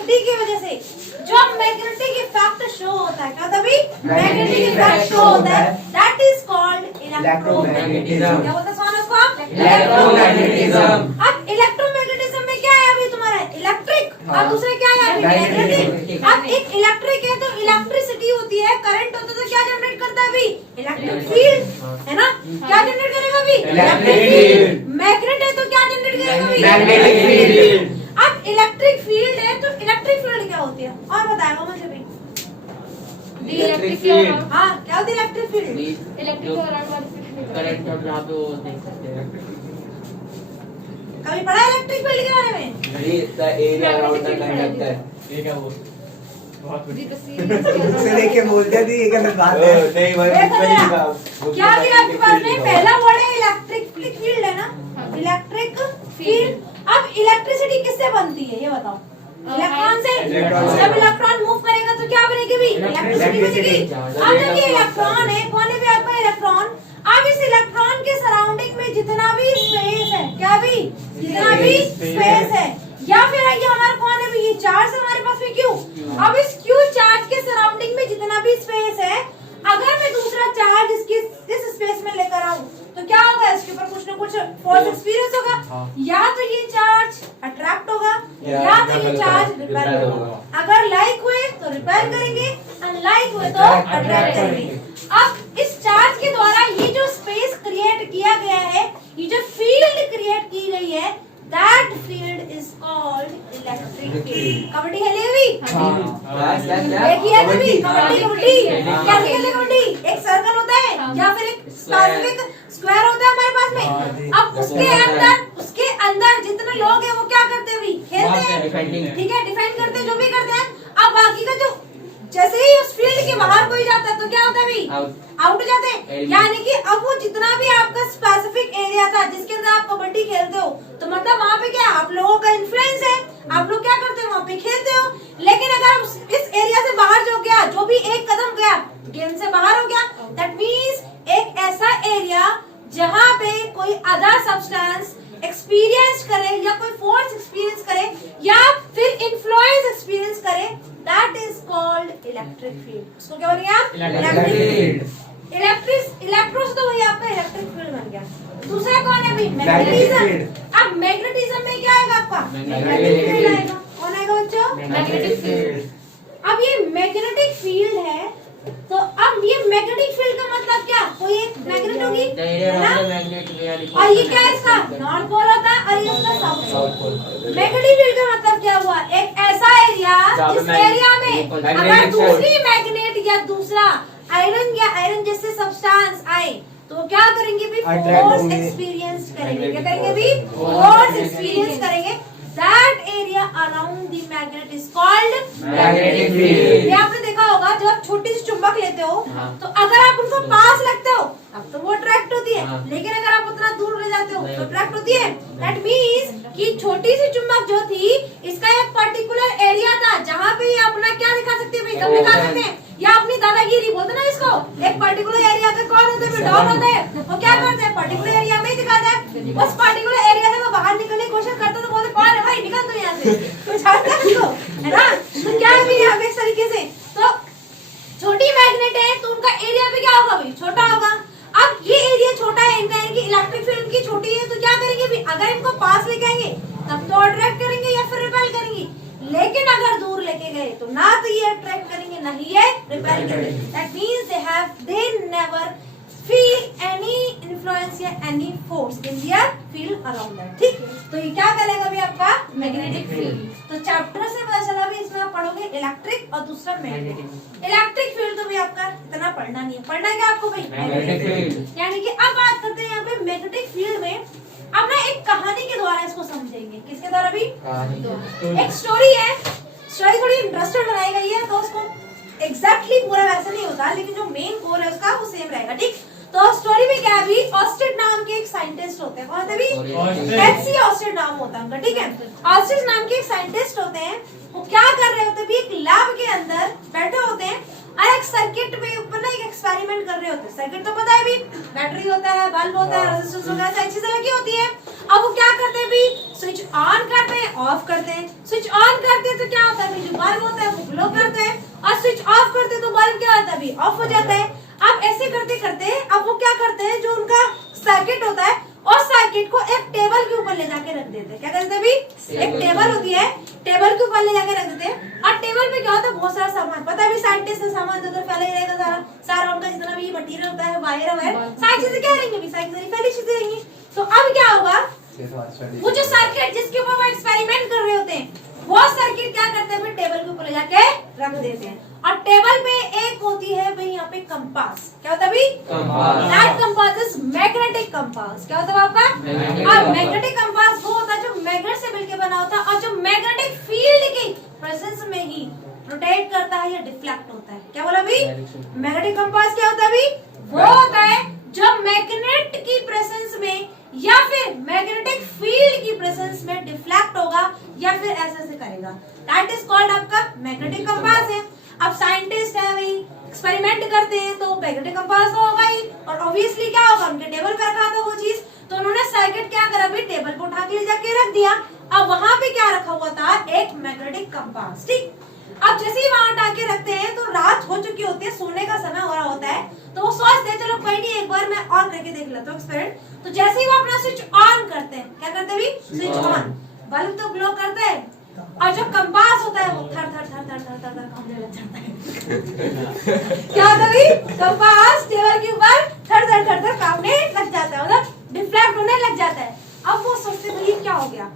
Electricity की वजह से जो मैग्नेटिक इफेक्ट शो होता है, क्या होता है भाई? मैग्नेटिक इफेक्ट शो होता है, दैट इज कॉल्ड इलेक्ट्रोमैग्नेटिज्म। क्या बोलते हैं सोना को आप? इलेक्ट्रोमैग्नेटिज्म। अब इलेक्ट्रोमैग्नेटिज्म में क्या है अभी तुम्हारा? इलेक्ट्रिक, और दूसरा क्या है अभी? मैग्नेटिक। अब एक इलेक्ट्रिक है तो इलेक्ट्रिसिटी होती है, करंट होता है तो क्या जनरेट करता है अभी? इलेक्ट्रिक फील्ड, है ना? क्या जनरेट करेगा अभी? Electric field. मैग्नेट है तो क्या जनरेट करेगा अभी? Magnetic field. अब इलेक्ट्रिक फील्ड है तो इलेक्ट्रिक फील्ड क्या होती है और बताएगा मुझे भी? Electric field. हाँ, क्या होती है इलेक्ट्रिक फील्ड? इलेक्ट्रिक करंट और जहाँ पे वो देख सकते हैं। कभी पढ़ा इलेक्ट्रिक फील्ड के बारे में? The area around the conductor. ये क्या वो बहुत उससे लेके बोलते थे ये गलत बात है। नहीं भाई देखो उसमें जरा, लिखा। क्या दिया आपके पास में? पहला वर्ड है इलेक्ट्रिक फील्ड, है ना? Electric field. अब इलेक्ट्रिसिटी किससे बनती है ये बताओ? इलेक्ट्रॉन से। जब इलेक्ट्रॉन मूव करेगा तो क्या बनेगी भी? इलेक्ट्रिसिटी बनेगी। अब देखिए इलेक्ट्रॉन है, कौन है भी आपका इलेक्ट्रॉन? अब इस इलेक्ट्रॉन के सराउंडिंग में जितना भी स्पेस है, क्या भी? जितना भी स्पेस है, या फिर ये हमारा कौन है भी? ये चार्ज हमारे पास में क्यों? अब इस क्यू चार्ज के सराउंडिंग में जितना भी स्पेस है, अगर मैं दूसरा चार्ज इस स्पेस में लेकर आऊं तो क्या होगा? इसके ऊपर कुछ ना कुछ फोर्स एक्सपीरियंस होगा। या तो ये चार्ज अट्रैक्ट होगा या तो ये चार्ज रिपेल होगा। अगर लाइक हुए तो रिपेल करेंगे, अनलाइक हुए तो अट्रैक्ट करेंगे। अब इस चार्ज के द्वारा ये जो स्पेस क्रिएट किया गया है, ये जो फील्ड क्रिएट की गई है, that field is called electric field. Kabaddi खेली हुई? देखिए कभी कबड्डी क्या खेले? कबड्डी एक सर्कल होता है या फिर एक स्पेसिफिक स्क्वायर होता है हमारे पास में। अब उसके अंदर जितने लोग हैं वो क्या करते हैं? खेलते हैं, ठीक है, डिफेंड करते हैं, जो भी करते हैं। अब बाकी का जो जैसे ही उस फील्ड के बाहर कोई जाता है तो क्या होता है भी? आउट हो जाते हैं। यानी कि अब वो जितना भी आपका स्पेसिफिक एरिया था जिसके अंदर आप कबड्डी खेलते हो, तो मतलब वहाँ पे क्या आप लोगों का इन्फ्लुएंस है, आप लोग क्या करते हो? वहाँ पे खेलते हो। लेकिन अगर इस एरिया से बाहर जो गया, जो भी एक कदम गया, गेम से बाहर हो गया, दैट मीन्स एक ऐसा एरिया जहाँ पे कोई अदर सब्सटेंस एक्सपीरियंस करे या कोई फोर्स एक्सपीरियंस करे या फिर इन्फ्लुएंस एक्सपीरियंस करे, that is called electric field. उसको क्या बोलेंगे आप? Electric field. इलेक्ट्रोस तो वही आपका इलेक्ट्रिक फील्ड बन गया। दूसरा कौन है भाई? मैग्नेटिज्म। अब मैग्नेटिज्म में क्या आएगा आपका? मैग्नेटिक फील्ड आएगा। कौन आएगा बच्चों? Magnetic field. अब ये मैग्नेटिक फील्ड है तो अब ये मैग्नेटिक फील्ड का मतलब क्या? कोई एक मैग्नेट होगी, है ना? और ये क्या है इसका? नॉर्थ पोल होता है और ये उसका साउथ पोल। मैग्नेटिक फील्ड का मतलब क्या हुआ? एक ऐसा एरिया जिस एरिया में अगर दूसरी मैग्नेट या दूसरा आयरन या आयरन जैसे सब्सटेंस आए तो क्या करेंगे भी? फोर्स एक्सपीरियंस करेंगे। क्या करेंगे भी? फोर्स एक्सपीरियंस करेंगे। That area around the magnet is called magnetic field। ये आपने देखा होगा जब आप छोटी सी चुंबक लेते हो तो अगर आप उनको पास लगते हो अब तो वो अट्रैक्ट होती है, लेकिन अगर आप उतना दूर ले जाते हो तो अट्रैक्ट होती है। That means कि छोटी सी चुंबक जो थी इसका एक पर्टिकुलर एरिया था जहाँ पे ये अपना क्या दिखा सकते हैं? सब दिखा सकते हैं या अपनी दादागिरी बोलते ना इसको। एक पर्टिकुलर एरिया पे कौन होते हैं? डॉन होते हैं। वो क्या करते हैं? पर्टिकुलर एरिया में दिखाता है। उस पर्टिकुलर एरिया से वो बाहर निकलने की कोशिश करते तो बोलते कौन है भाई? निकल तो यहाँ से। तो जानते हैं उसको, है ना? तो क्या है यहाँ पे इस तरीके से तो छोटी मैग्नेट है तो उनका एरिया भी क्या होगा भाई? छोटा होगा। अब ये एरिया छोटा है इनका, इनकी इलेक्ट्रिक फील्ड की छोटी है तो क्या करेंगे भी? अगर इनको पास लेके आएंगे तब तो अट्रैक्ट करेंगे या फिर रिपेल करेंगे। लेकिन अगर दूर लेके गए तो ना तो ये अट्रैक्ट करेंगे ना ही ये रिपेल करेंगे। That means they never feel any influence या any force in their field around that. ठीक, तो ये क्या करेगा भी आपका? Magnetic field. तो चैप्टर से पता चला भी इसमें आप पढ़ोगे इलेक्ट्रिक और दूसरा मैग्नेटिक। इलेक्ट्रिक फील्ड तो भी आपका इतना पढ़ना नहीं है। पढ़ना है क्या आपको भाई? Magnetic field. यानी कि अब बात करते हैं यहाँ पे मैग्नेटिक फील्ड में। अब ना एक कहानी के द्वारा इसको समझेंगे। किसके द्वारा भी? एक स्टोरी है। स्टोरी थोड़ी इंटरेस्टेड बनाई गई है तो उसको एग्जैक्टली पूरा वैसा नहीं होता, लेकिन जो मेन गोल है उसका वो सेम रहेगा। ठीक, तो स्टोरी में क्या है भी? ऑस्टेड नाम के एक साइंटिस्ट होते हैं। कौन थे भी? एच.सी. ऑस्टेड नाम होता है उनका। ठीक है, ऑस्टेड नाम के एक साइंटिस्ट होते हैं। वो क्या कर रहे होते हैं भी? एक लैब के अंदर बैठे होते हैं और एक सर्किट पे ऊपर ना एक एक्सपेरिमेंट कर रहे होते हैं। सर्किट तो पता है भी, बैटरी होता है, बल्ब होता है, रेजिस्टेंस होता है, सारी चीजें लगी होती है। अब वो क्या करते हैं भी? स्विच ऑन करते हैं ऑफ करते हैं, स्विच ऑन करते हैं तो क्या होता है, जो बल्ब होता है वो ग्लो करता है, और स्विच ऑफ करते हैं तो बल्ब क्या होता है, अभी ऑफ हो जाता है। अब ऐसे करते करते अब वो क्या करते हैं, जो उनका सर्किट होता है और सर्किट को एक टेबल के ऊपर ले जाके रख देते हैं। क्या करते हैं, अभी एक टेबल होती है, टेबल के ऊपर ले जाके रख देते हैं, और टेबल पे क्या होता है, बहुत सारा सामान, पता है साइंटिस्ट का सामान तो फैला ही रहेगा, सारा सारा उनका जितना भी मटेरियल होता है, वायर वायर सारी चीजें क्या रहेंगी, सारी फैली चीजें रहेंगी। तो अब क्या होगा, वो जो सर्किट जिसके ऊपर वो एक्सपेरिमेंट कर रहे होते हैं, वो सर्किट क्या करते हैं, टेबल के ऊपर ले जाके रख देते हैं। और टेबल पे एक होती है भाई यहाँ पे कंपास, क्या होता है भाई, that compass is magnetic compass. क्या होता है आपका, और मैग्नेटिक कंपास वो होता है जो मैग्नेट से मिलकर बना होता है, और जो मैग्नेटिक फील्ड की प्रेजेंस में ही रोटेट करता है या डिफ्लेक्ट होता है। क्या बोला भाई, मैग्नेटिक कंपास क्या होता है भाई, वो होता है जो मैग्नेट की प्रेजेंस में या फिर मैग्नेटिक फील्ड की प्रेजेंस में डिफ्लेक्ट होगा या फिर ऐसे से करेगा, दैट इज कॉल्ड आपका मैग्नेटिक कंपास है। अब साइंटिस्ट है भाई, एक्सपेरिमेंट करते हैं तो मैग्नेटिक कंपास तो होगा ही, और ऑब्वियसली क्या होगा, उनके टेबल पे रखा था वो चीज, तो उन्होंने सर्किट क्या करा भाई, टेबल पे उठा के ले जाके रख दिया। अब वहां पे क्या रखा हुआ था, एक मैग्नेटिक कंपास, ठीक। अब जैसे ही वहां उठा के रखते हैं तो रात हो चुकी होती है, सोने का समय हो रहा होता है, तो वो सोचते हैं चलो कोई नहीं, एक बार मैं ऑन करके देख लेता हूँ एक्सपेरिमेंट। तो जैसे ही वो अपना स्विच ऑन करते हैं, क्या करते हैं भी, स्विच ऑन, बल्ब तो ग्लो करता है, और जो कंपास होता है वो थर थर थर थर थर थर कांपने लग जाता है। क्या होता है भाई, कंपास टेबल के ऊपर थर थर थर थर कांपने लग जाता है, मतलब डिफ्लेक्ट होने लग जाता है। अब वो सोचते भाई क्या हो गया,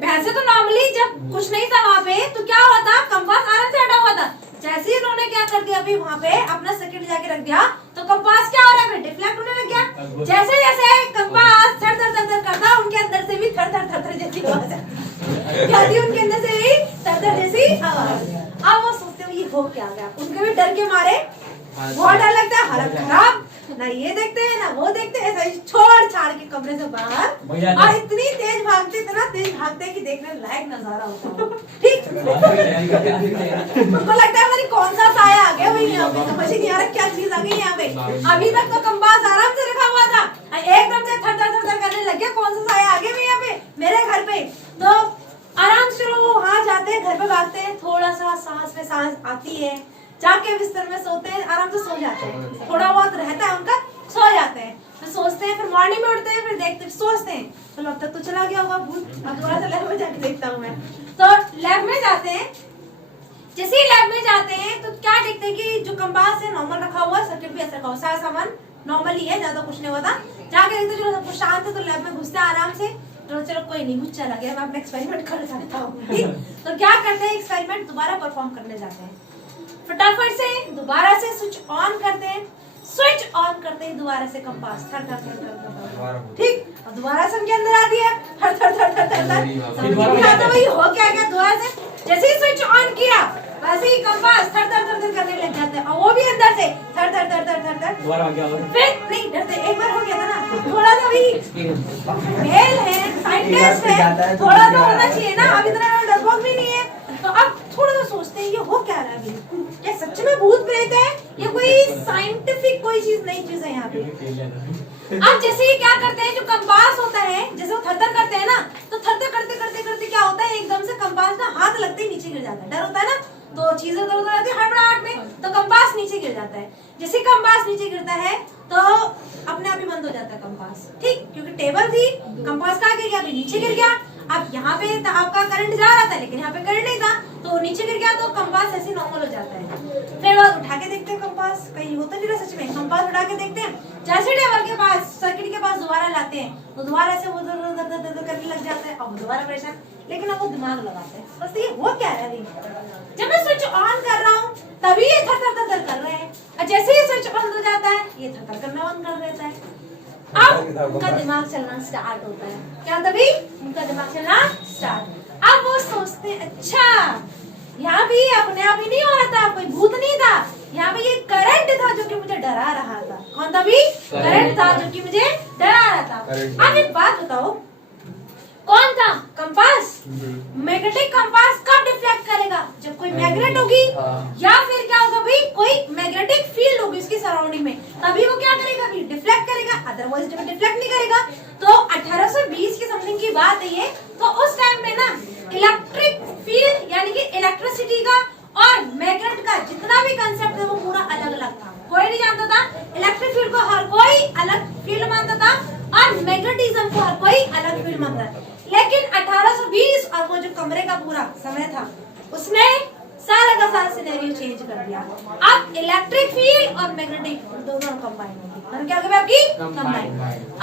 वैसे तो नॉर्मली जब कुछ नहीं था वहां पे तो क्या हुआ था, कंपास आराम से हटा हुआ था, जैसे ही उन्होंने क्या कर दिया अभी वहां पे अपना सर्किट जाके रख दिया, तो कंपास क्या हो रहा है, डिफ्लेक्ट होने लग गया। जैसे जैसे कंपास थर थर थर थर करता, उनके अंदर से भी थर थर थर थर जैसी आवाज आती, उनके अंदर से भी थर थर जैसी आवाज। अब वो सोचते ये हो क्या गया, उनके भी डर के मारे बहुत डर लगता है, हालत खराब, ना ये देखते हैं ना वो देखते हैं, ऐसा छोड़ छाड़ के कमरे से बाहर, और इतनी तेज भागते, इतना तेज भागते कि देखने लायक नजारा होता है, ठीक। उनको लगता है हमारी कौन सा साया आ गया भाई, यहाँ पे समझ ही नहीं आ रहा क्या चीज आ गई यहाँ पे। अभी तक तो कंपास आराम से रखा हुआ था, एकदम से थर थर थर करने लग गया, कौन सा साया आ गया यहाँ पे मेरे घर पे। तो आराम से वो वहां जाते हैं, घर पे भागते हैं, थोड़ा सा सांस में सांस आती है, जाके बिस्तर में सोते हैं, आराम से सो जाते हैं, थोड़ा बहुत रहता है उनका, सो जाते हैं, फिर सोचते हैं, फिर मॉर्निंग में उठते हैं, फिर देखते सोचते हैं चलो अब तक तो चला गया होगा भूत, अब थोड़ा सा लैब में जाके देखता हूँ मैं। तो लैब में जाते हैं, जैसे ही लैब में जाते हैं तो क्या देखते हैं कि जो कंपास है नॉर्मल रखा हुआ है, सर्किट भी ऐसा रखा हुआ, सारा सामान नॉर्मल ही है, ज्यादा कुछ नहीं होता। जाके देखते चलो सब कुछ शांत है, तो लैब में घुसते हैं आराम से, तो चलो कोई नहीं, कुछ चला गया, मैं अपना एक्सपेरिमेंट कर सकता हूँ, ठीक। तो क्या करते हैं, एक्सपेरिमेंट दोबारा परफॉर्म करने जाते हैं, फटाफट से दोबारा से स्विच ऑन करते हैं, स्विच ऑन करते ही दोबारा से कंपास थर थर थर थर, ठीक। और दोबारा से उनके अंदर आ दिया थर थर थर थर थर, समझ नहीं आता भाई हो क्या गया। दोबारा से जैसे ही स्विच ऑन किया वैसे ही कंपास थर थर थर थर करने लग जाते हैं, और वो भी अंदर से थर थर थर थर थर थर, दोबारा आ गया, फिर नहीं डरते, एक बार हो गया था ना, थोड़ा सा भी मेल है, साइंटिस्ट है, थोड़ा सा होना चाहिए ना, अब इतना डरपोक भी नहीं है। तो अब थोड़ा सा सोचते हैं ये हो क्या रहा है, क्या सच में भूत प्रेत है या कोई साइंटिफिक कोई चीज नई चीज है यहाँ पे। अब जैसे ही क्या करते हैं, जो कंपास होता है जैसे वो थर थर करते हैं ना, तो थर थर करते करते करते क्या होता है, एकदम से कंपास ना हाथ लगते ही नीचे गिर जाता है, डर होता है ना, तो चीजें उधर उधर आती है हड़बड़ाहट में, तो कंपास नीचे गिर जाता है। जैसे कंपास नीचे गिरता है तो अपने आप ही बंद हो जाता है कंपास, ठीक, क्योंकि टेबल थी, कंपास कहाँ गिर गया, अभी नीचे गिर गया। अब यहाँ पे आपका करंट जा रहा था लेकिन यहाँ पे करंट नहीं था, तो नीचे गिर गया, तो कंपास ऐसे नॉर्मल हो जाता है। फिर बाद उठा के देखते हैं कंपास, कहीं होता नहीं रहा सच में, कंपास उठा के देखते हैं, जैसे टेबल के पास सर्किट के पास दोबारा लाते हैं तो दोबारा से वो करने लग जाता है, अब दोबारा परेशान, लेकिन अब वो दिमाग लगाते हैं, बस ये वो क्या है, जब मैं स्विच ऑन कर रहा हूँ तभी ये थर थर थर कर रहे हैं, और जैसे ही स्विच बंद हो जाता है ये थर थर करना बंद कर देता है। अब उनका दिमाग चलना स्टार्ट होता है, क्या तभी उनका दिमाग चलना स्टार्ट। अब वो सोचते हैं अच्छा यहाँ भी अपने आप ही नहीं हो रहा था, कोई भूत नहीं था, यहाँ पे ये करंट था जो कि मुझे डरा रहा था। कौन था भी? करंट था जो कि मुझे डरा रहा था। अब एक बात बताओ, कौन था? कंपास। मैग्नेटिक कंपास कब डिफ्लेक्ट करेगा? जब कोई मैग्नेट होगी या फिर क्या होगा भाई, कोई मैग्नेटिक फील्ड होगी उसकी सराउंडिंग में, तभी वो क्या करेगा भी, डिफ्लेक्ट करेगा, अदरवाइज डिफ्लेक्ट नहीं करेगा। तो 1820 की समथिंग की बात है ये, तो उस टाइम इलेक्ट्रिक फील्ड यानी कि इलेक्ट्रिसिटी का और मैग्नेट का जितना भी कंसेप्ट है वो पूरा अलग अलग था। कोई नहीं जानता था इलेक्ट्रिक फील्ड को, हर कोई अलग फील्ड मानता था और मैग्नेटिज्म को हर कोई अलग फील्ड मानता था। लेकिन 1820 और वो जो कमरे का पूरा समय था उसने सारा का सारा सिनेरियो चेंज कर दिया। अब इलेक्ट्रिक फील्ड और मैग्नेटिक दोनों कंबाइन हो गए। और क्या हो गया आपकी कंबाइन।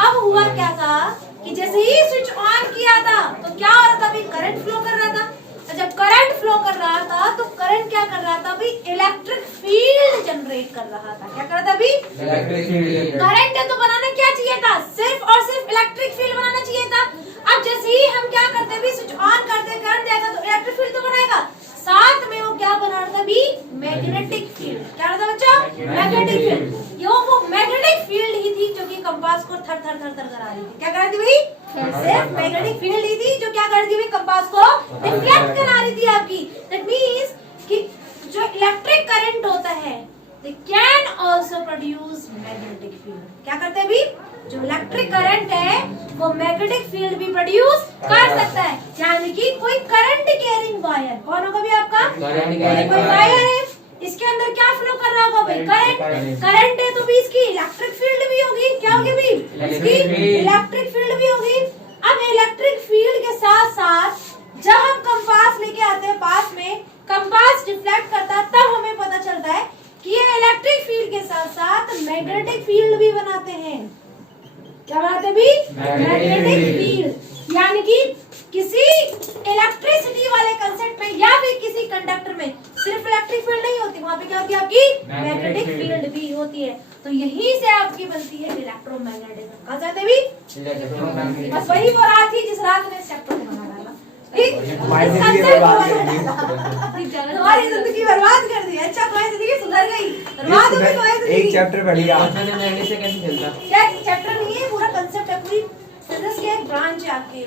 अब हुआ क्या था कि जैसे ही स्विच ऑन किया था तो क्या हो रहा था, अभी करंट फ्लो कर रहा था। जब करंट फ्लो कर रहा था तो करंट क्या कर रहा था, अभी इलेक्ट्रिक फील्ड जनरेट कर रहा था। क्या कर रहा था अभी, इलेक्ट्रिक फील्ड। करंट है तो बनाना क्या चाहिए था, सिर्फ और सिर्फ इलेक्ट्रिक फील्ड बनाना चाहिए था। अब जैसे ही हम क्या करते हैं, स्विच ऑन करते करंट देगा तो इलेक्ट्रिक फील्ड तो बनाएगा, साथ में वो क्या बना रहा था भी, मैग्नेटिक फील्ड। क्या रहा था बच्चा, मैग्नेटिक फील्ड। ये वो मैग्नेटिक फील्ड ही थी जो कि कंपास को थर थर थर थर करा रही थी। क्या करा रही थी भाई, सिर्फ मैग्नेटिक फील्ड ही थी जो क्या कर रही थी भाई, कंपास को डिफ्लेक्ट करा रही थी आपकी। दैट मींस कि जो इलेक्ट्रिक करंट होता है they can also produce magnetic field। क्या करते हैं भी, जो इलेक्ट्रिक करंट है वो मैग्नेटिक फील्ड भी प्रोड्यूस कर सकता है। यानी कि कोई करंट कैरिंग वायर, कौन होगा भी आपका, कोई वायर है, इसके अंदर क्या फ्लो कर रहा होगा भाई, करंट। करंट है तो भी इसकी इलेक्ट्रिक फील्ड भी होगी। क्या होगी भी, इसकी इलेक्ट्रिक फील्ड भी होगी। अब इलेक्ट्रिक फील्ड के साथ साथ जब हम कंपास लेके आते हैं पास में, कंपास डिफ्लेक्ट करता है, तब हमें पता चलता है कि ये इलेक्ट्रिक फील्ड के साथ साथ मैग्नेटिक फील्ड भी बनाते हैं। क्या बनाते भी, मैग्नेटिक फील्ड। यानी कि किसी इलेक्ट्रिसिटी वाले कंसेप्ट में या फिर किसी कंडक्टर में सिर्फ इलेक्ट्रिक फील्ड नहीं होती, वहां पे क्या होती है आपकी, मैग्नेटिक फील्ड भी होती है। तो यहीं से आपकी बनती है इलेक्ट्रोमैग्नेटिज्म। कहा जाते भी, बस वही वो रात थी जिस रात ने इस चैप्टर को बना डाला। ठीक, हमारी जिंदगी बर्बाद कर दी। अच्छा तुम्हारी जिंदगी सुधर गई, बर्बाद हो गई तुम्हारी जिंदगी। एक चैप्टर पढ़ लिया, से कैसे चलता, क्या चैप्टर नहीं है, पूरा कंसेप्ट है, पूरी फिजिक्स की एक ब्रांच है आपकी।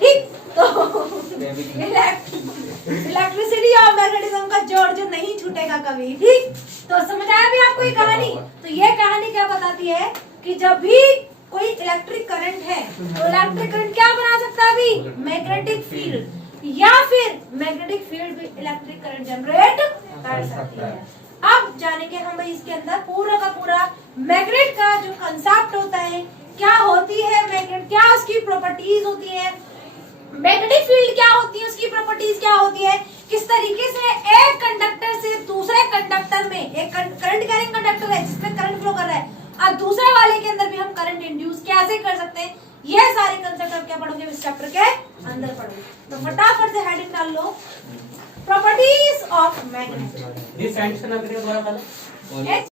ठीक, तो इलेक्ट्रिसिटी और मैग्नेटिज्म का जोड़ जो नहीं छूटेगा कभी। ठीक, तो समझ आया भी आपको ये कहानी। तो ये कहानी क्या बताती है कि जब भी कोई इलेक्ट्रिक करंट है तो इलेक्ट्रिक करंट क्या बना सकता है अभी, मैग्नेटिक फील्ड, या फिर मैग्नेटिक फील्ड भी इलेक्ट्रिक करंट जनरेट कर सकती है। अब जानेंगे हम भाई इसके अंदर पूरा का पूरा मैग्नेट का जो कंसेप्ट होता है, क्या होती है मैग्नेट, क्या उसकी प्रॉपर्टीज होती है, मैग्नेटिक फील्ड क्या होती है, उसकी प्रॉपर्टीज क्या होती है, किस तरीके से एक कंडक्टर से दूसरे कंडक्टर में, एक करंट कैरिंग कंडक्टर है जिसमें करंट फ्लो कर रहा है, और दूसरे वाले के अंदर भी हम करंट इंड्यूस कैसे कर सकते हैं, ये सारे कंसेप्ट आप क्या पढ़ोगे इस चैप्टर के अंदर पढ़ोगे। तो फटाफट से हेडिंग डाल लो, प्रॉपर्टीज ऑफ मैग्नेट। ये साइंस का नाम क्या दोबारा वाला?